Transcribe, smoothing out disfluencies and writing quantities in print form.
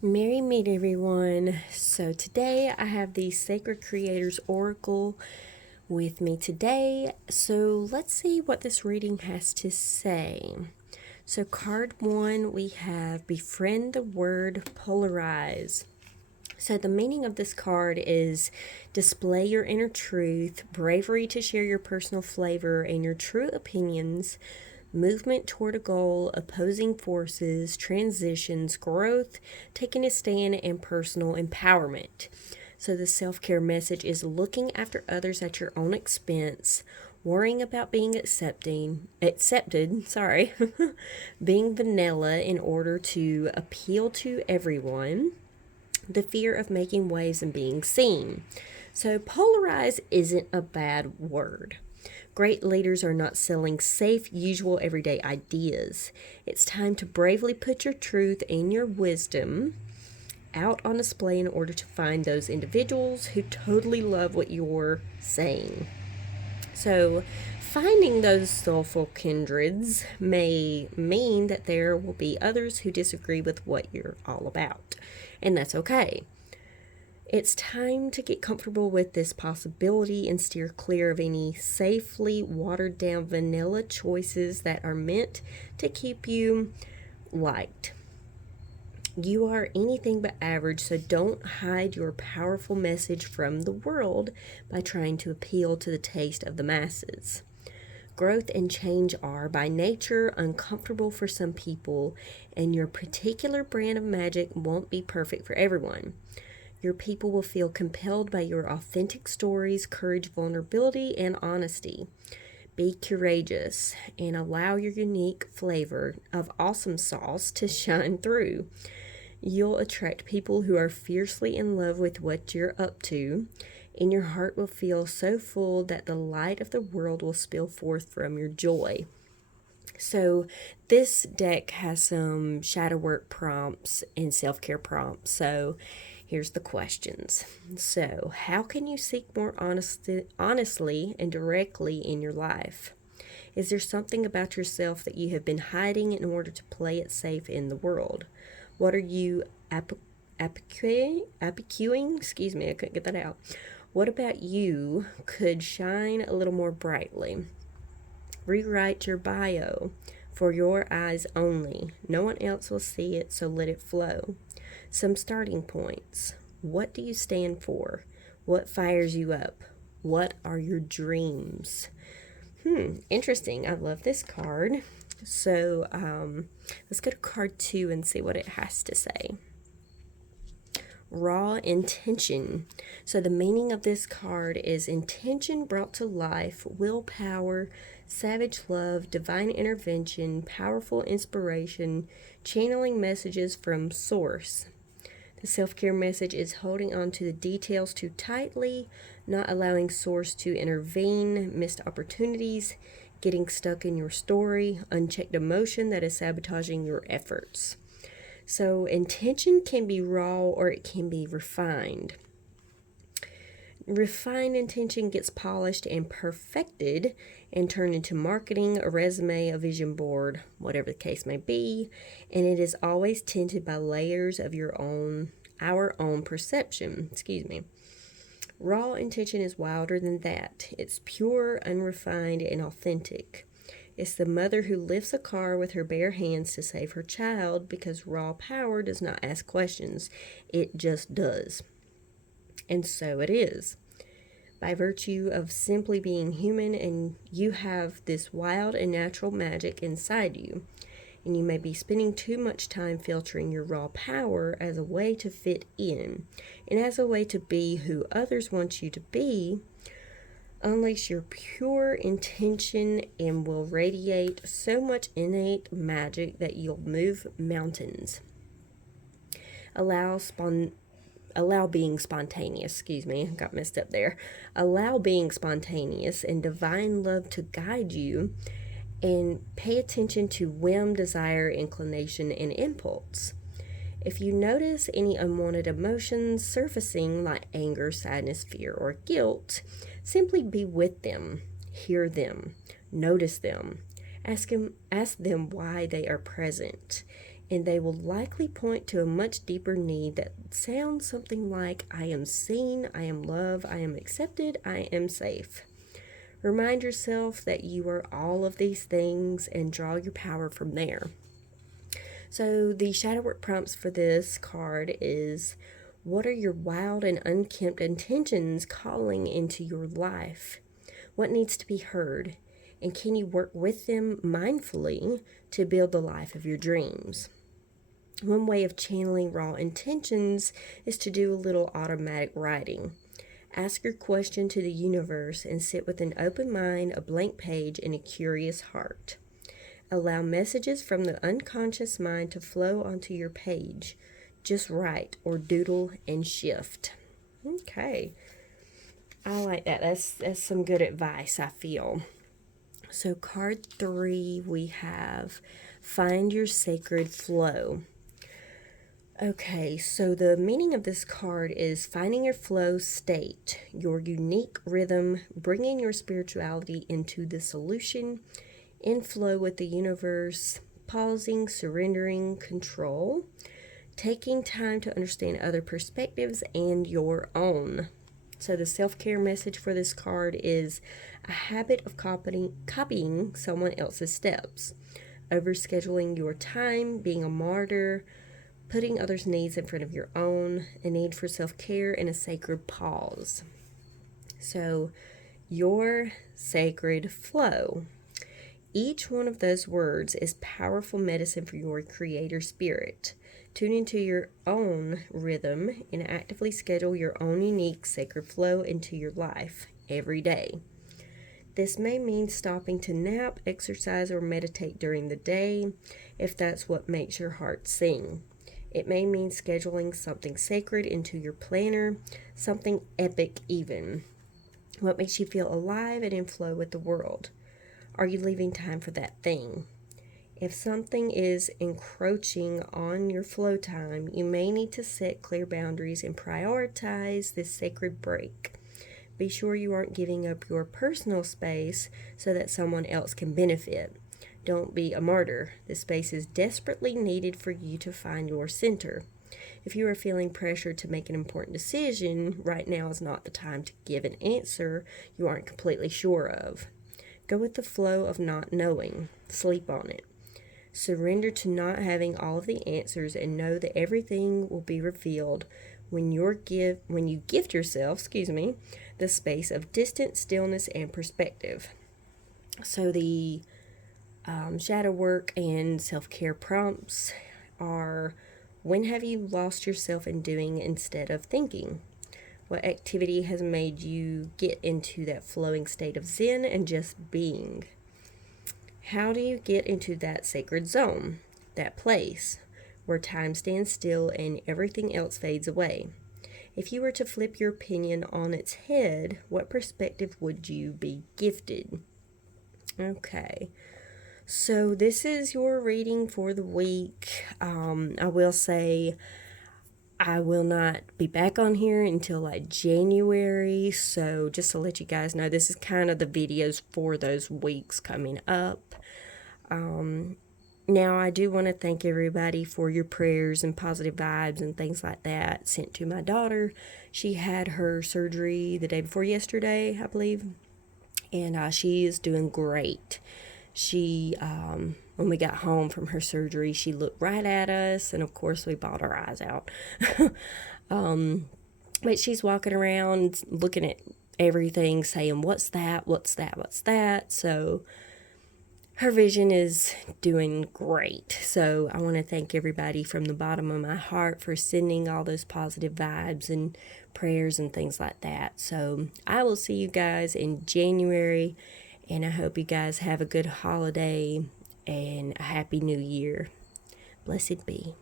Merry meet everyone. So today I have the Sacred Creators Oracle with me today. So let's see what this reading has to say. So card 1 we have befriend the word polarize. So the meaning of this card is display your inner truth, bravery to share your personal flavor and your true opinions, movement toward a goal, opposing forces, transitions, growth, taking a stand, and personal empowerment. So the self-care message is looking after others at your own expense, worrying about being accepted, being vanilla in order to appeal to everyone, the fear of making waves and being seen. So polarize isn't a bad word. Great leaders are not selling safe, usual, everyday ideas. It's time to bravely put your truth and your wisdom out on display in order to find those individuals who totally love what you're saying. So, finding those soulful kindreds may mean that there will be others who disagree with what you're all about, and that's okay. It's time to get comfortable with this possibility and steer clear of any safely watered down vanilla choices that are meant to keep you liked. You are anything but average, so don't hide your powerful message from the world by trying to appeal to the taste of the masses. Growth and change are, by nature, uncomfortable for some people, and your particular brand of magic won't be perfect for everyone. Your people will feel compelled by your authentic stories, courage, vulnerability, and honesty. Be courageous and allow your unique flavor of awesome sauce to shine through. You'll attract people who are fiercely in love with what you're up to, and your heart will feel so full that the light of the world will spill forth from your joy. So, this deck has some shadow work prompts and self care prompts. So, here's the questions. So, how can you seek more honestly and directly in your life? Is there something about yourself that you have been hiding in order to play it safe in the world? What are you apicuing? Excuse me, I couldn't get that out. What about you could shine a little more brightly? Rewrite your bio for your eyes only. No one else will see it, so let it flow. Some starting points. What do you stand for? What fires you up? What are your dreams? Interesting. I love this card. So let's go to card 2 and see what it has to say. Raw intention. So the meaning of this card is intention brought to life, willpower, savage love, divine intervention, powerful inspiration, channeling messages from source. The self-care message is holding on to the details too tightly, not allowing source to intervene, missed opportunities, getting stuck in your story, unchecked emotion that is sabotaging your efforts. So intention can be raw or it can be refined. Refined intention gets polished and perfected and turned into marketing, a resume, a vision board, whatever the case may be, and it is always tinted by layers of our own perception. Raw intention is wilder than that. It's pure, unrefined, and authentic. It's the mother who lifts a car with her bare hands to save her child because raw power does not ask questions. It just does. And so it is. By virtue of simply being human, and you have this wild and natural magic inside you. And you may be spending too much time filtering your raw power as a way to fit in and as a way to be who others want you to be. Unleash your pure intention and will radiate so much innate magic that you'll move mountains. Allow being spontaneous. Got messed up there. Allow being spontaneous and divine love to guide you, and pay attention to whim, desire, inclination, and impulse. If you notice any unwanted emotions surfacing like anger, sadness, fear, or guilt, simply be with them, hear them, notice them, ask them why they are present, and they will likely point to a much deeper need that sounds something like, I am seen, I am loved, I am accepted, I am safe. Remind yourself that you are all of these things and draw your power from there. So the shadow work prompts for this card is, what are your wild and unkempt intentions calling into your life? What needs to be heard? And can you work with them mindfully to build the life of your dreams? One way of channeling raw intentions is to do a little automatic writing. Ask your question to the universe and sit with an open mind, a blank page, and a curious heart. Allow messages from the unconscious mind to flow onto your page. Just write or doodle and shift. Okay. I like that. That's some good advice, I feel. So card 3, we have Find Your Sacred Flow. Okay, so the meaning of this card is finding your flow state, your unique rhythm, bringing your spirituality into the solution, in flow with the universe, pausing, surrendering, control, taking time to understand other perspectives and your own. So the self-care message for this card is a habit of copying someone else's steps, overscheduling your time, being a martyr, putting others' needs in front of your own, a need for self-care, and a sacred pause. So, your sacred flow. Each one of those words is powerful medicine for your creator spirit. Tune into your own rhythm and actively schedule your own unique sacred flow into your life every day. This may mean stopping to nap, exercise, or meditate during the day if that's what makes your heart sing. It may mean scheduling something sacred into your planner, something epic even. What makes you feel alive and in flow with the world? Are you leaving time for that thing? If something is encroaching on your flow time, you may need to set clear boundaries and prioritize this sacred break. Be sure you aren't giving up your personal space so that someone else can benefit. Don't be a martyr. This space is desperately needed for you to find your center. If you are feeling pressure to make an important decision, right now is not the time to give an answer you aren't completely sure of. Go with the flow of not knowing. Sleep on it. Surrender to not having all of the answers and know that everything will be revealed when you gift yourself, the space of distance, stillness, and perspective. So the shadow work and self-care prompts are, when have you lost yourself in doing instead of thinking? What activity has made you get into that flowing state of zen and just being? How do you get into that sacred zone, that place where time stands still and everything else fades away? If you were to flip your opinion on its head, what perspective would you be gifted? Okay. So this is your reading for the week. I will say I will not be back on here until like January. So just to let you guys know, this is kind of the videos for those weeks coming up. Now I do want to thank everybody for your prayers and positive vibes and things like that sent to my daughter. She had her surgery the day before yesterday, I believe. And she is doing great. She, when we got home from her surgery, she looked right at us, and of course we bawled our eyes out. But she's walking around looking at everything, saying, what's that, what's that, what's that? So her vision is doing great. So I want to thank everybody from the bottom of my heart for sending all those positive vibes and prayers and things like that. So I will see you guys in January. And I hope you guys have a good holiday and a happy new year. Blessed be.